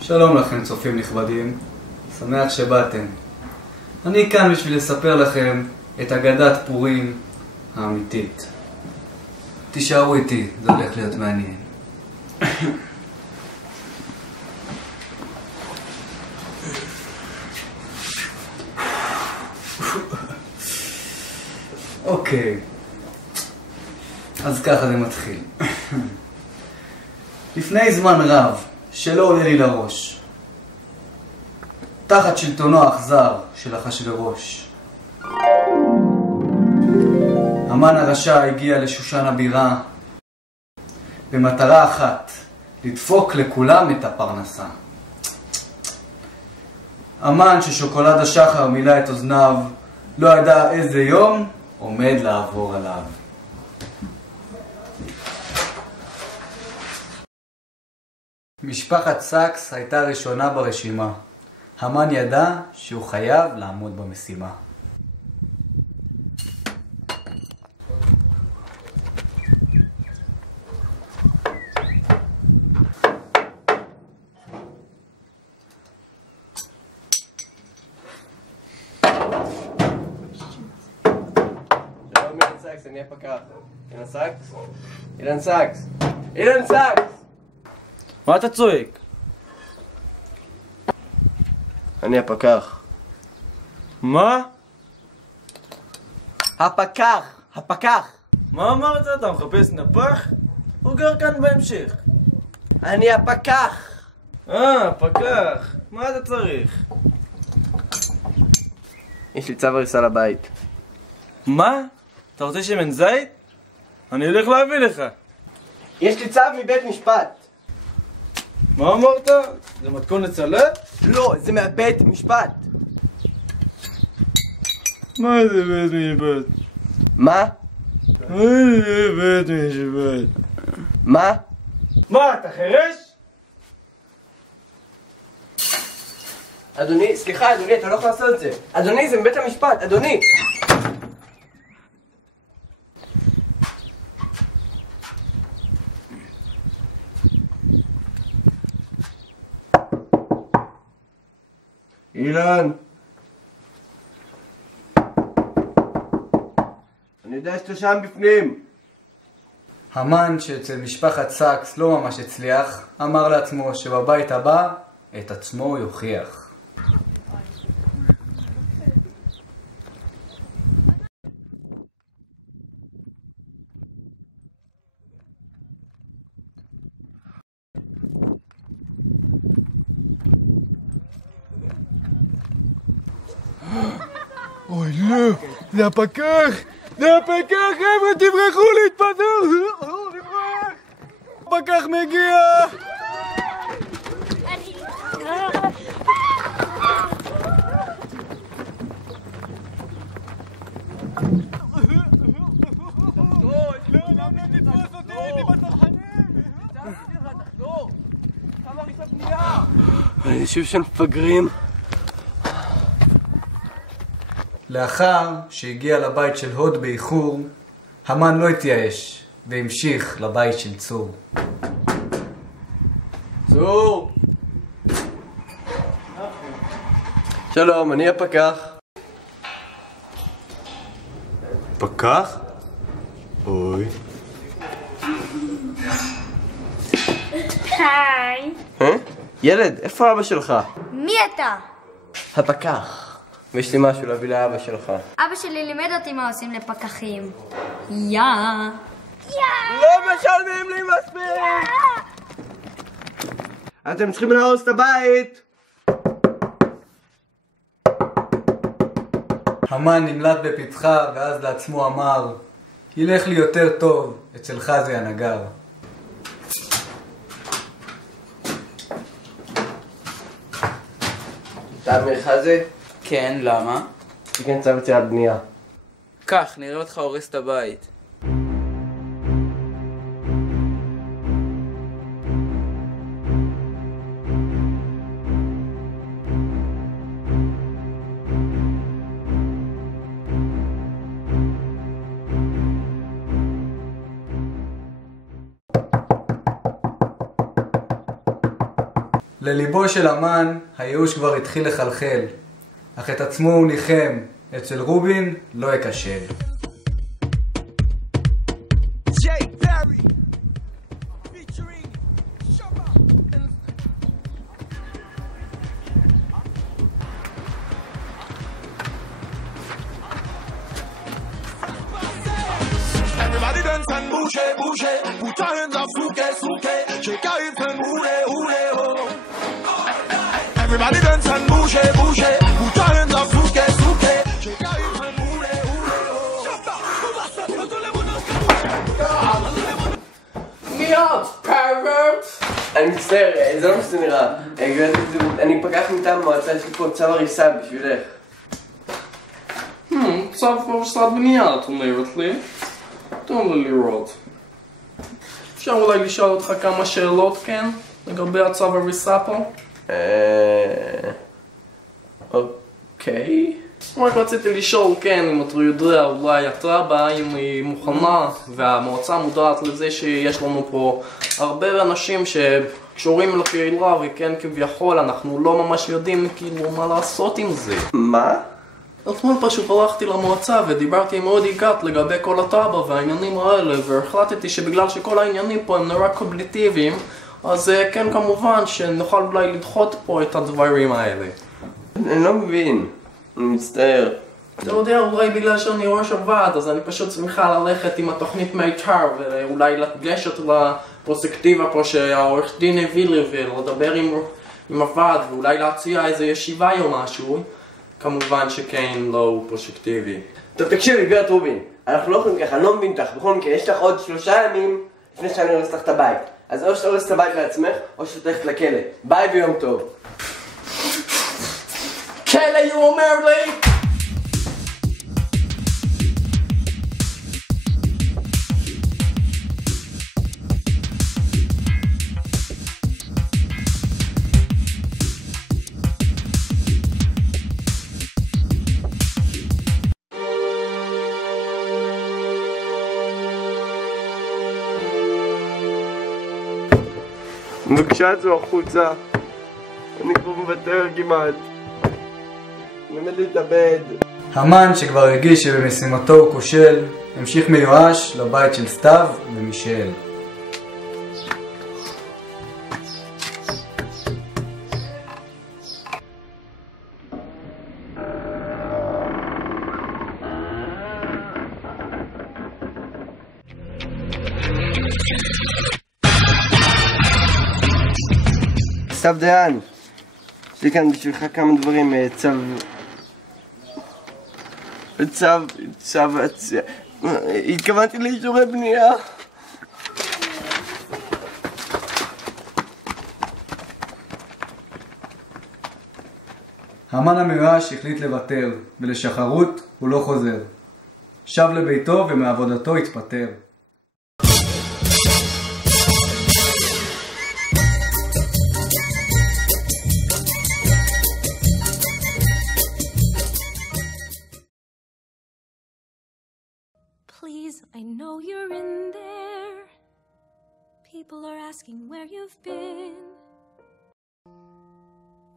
שלום לכם צופים נכבדים, שמח שבאתם. אני כאן בשביל לספר לכם את אגדת פורים האמיתית. תישארו איתי, זה הולך להיות מעניין. אוקיי, אז ככה זה מתחיל. לפני זמן רב, שלא עולה לי לראש, תחת שלטונו האכזר של אחשוורוש, המן הרשע הגיע לשושן הבירה במטרה אחת, לדפוק לכולם את הפרנסה. המן ששוקולד השחר מילא את אוזניו לא ידע איזה יום עומד לעבור עליו. משפחת סאקס הייתה ראשונה ברשימה. המן ידע שהוא חייב לעמוד במשימה. אני הפקח. אילן סאקס? אילן סאקס! אילן סאקס! מה אתה צועק? אני הפקח. מה? הפקח! הפקח! מה אמרת? אתה מחפש נפח? הוא גר כאן בהמשך. אני הפקח! פקח. מה אתה צריך? יש לי צו הריסה לבית. מה? אתה רוצה שמן זית? אני הולך להביא לך. יש לי צו מבית משפט. מה אמרת? זה מתכון לצלט? לא, זה מהבית משפט. מה זה בית משפט? מה? מה זה בית משפט? מה? מה, אתה חרש? אדוני, סליחה אדוני, אתה לא יכול לעשות את זה. אדוני, זה מבית המשפט, אדוני! אילן! אני יודע שאתה שם בפנים. המן שאצל משפחת סאקס לא ממש הצליח, אמר לעצמו שבבית הבא את עצמו הוא יוכיח. אוי לא, זה הפקח! זה הפקח, חבר'ה, תברחו להתפזר! תברח! הפקח מגיע! אני חושב שהם מפגרים. לאחר שהגיע לבית של הוד באיחור, המן לא התייאש והמשיך לבית של צור. צור! שלום, אני הפקח. פקח? אוי. היי. ילד, איפה אבא שלך? מי אתה? הפקח. ויש לי משהו להביא לאבא שלך. אבא שלי לימד אותי מה עושים לפקחים. יא. לא משלמים לי מספיק! אתם צריכים להרוס את הבית! המן נמלט בפתחה ואז לעצמו אמר, ילך לי יותר טוב אצל חזי הנגר. אתה אמיר חזי? כן, למה? תיקן צו יציאת בנייה. כך, נראה אותך הורס את הבית. לליבו של המן הייאוש כבר התחיל לחלחל, אך את עצמו הוא ניחם, אצל רובין לא יקשל. Everybody dance and bouge, bouge. Put your hands up, souke, souke. Shake your hips and hule, hule, ho. Everybody dance and bouge, bouge. Put your hands up, souke, souke. Shake your hips and hule, hule, ho. מי את? פרוורט? אני מצטער, זה לא מה שזה נראה. אני פקח מטעם המועצה, יש לי פה צו הריסה בשבילך. צו הריסת בנייה, את אומרת לי? תן לי לראות. אפשר אולי לשאול אותך כמה שאלות, כן? לגבי הצו הריסה פה? אוקיי. רק רציתי לשאול, כן, אם אתה יודע, אולי התב"ע, אם היא מוכנה, והמועצה מודעת לזה שיש לנו פה הרבה אנשים שקשורים לקהילה, וכן, כביכול, אנחנו לא ממש יודעים כאילו מה לעשות עם זה. מה? אתמול פשוט הלכתי למועצה ודיברתי עם אודי גת לגבי כל התב"ע והעניינים האלה, והחלטתי שבגלל שכל העניינים פה הם נורא קוגניטיביים, אז כן, כמובן שנוכל אולי לדחות פה את הדברים האלה. אני לא מבין. אני מצטער. אתה יודע, אולי בגלל שאני ראש הוועד, אז אני פשוט שמחה ללכת עם התוכנית מיתר, ואולי לגשת לפרוספקטיבה פה שהעורך דין הביא לי, ולדבר עם הוועד, ואולי להציע איזה ישיבה או משהו. כמובן שכן לא פרוספקטיבי. טוב, תקשיבי, גברת רובין, אנחנו לא יכולים ככה, אני לא מבין אותך. בכל מקרה, יש לך עוד 3 ימים לפני שאני הורס לך את הבית. אז או שאתה הורס את הבית לעצמך, או שאתה תלכת לכלא. ביי ויום טוב. כלא, you אומר לי? בבקשה צאו החוצה. אני כבר מוותר כמעט. אני עומד להתאבד. המן שכבר הרגיש שבמשימתו הוא כושל, המשיך מיואש לבית של סתיו ומישל. סתיו דיין, יש לי כאן בשבילך כמה דברים. התכוונתי לאישורי בנייה. המן המיואש החליט לוותר, ולשחרות הוא לא חוזר. שב לביתו ומעבודתו התפטר. Please, I know you're in there. People are asking where you've been.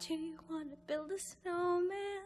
Do you want to build a snowman?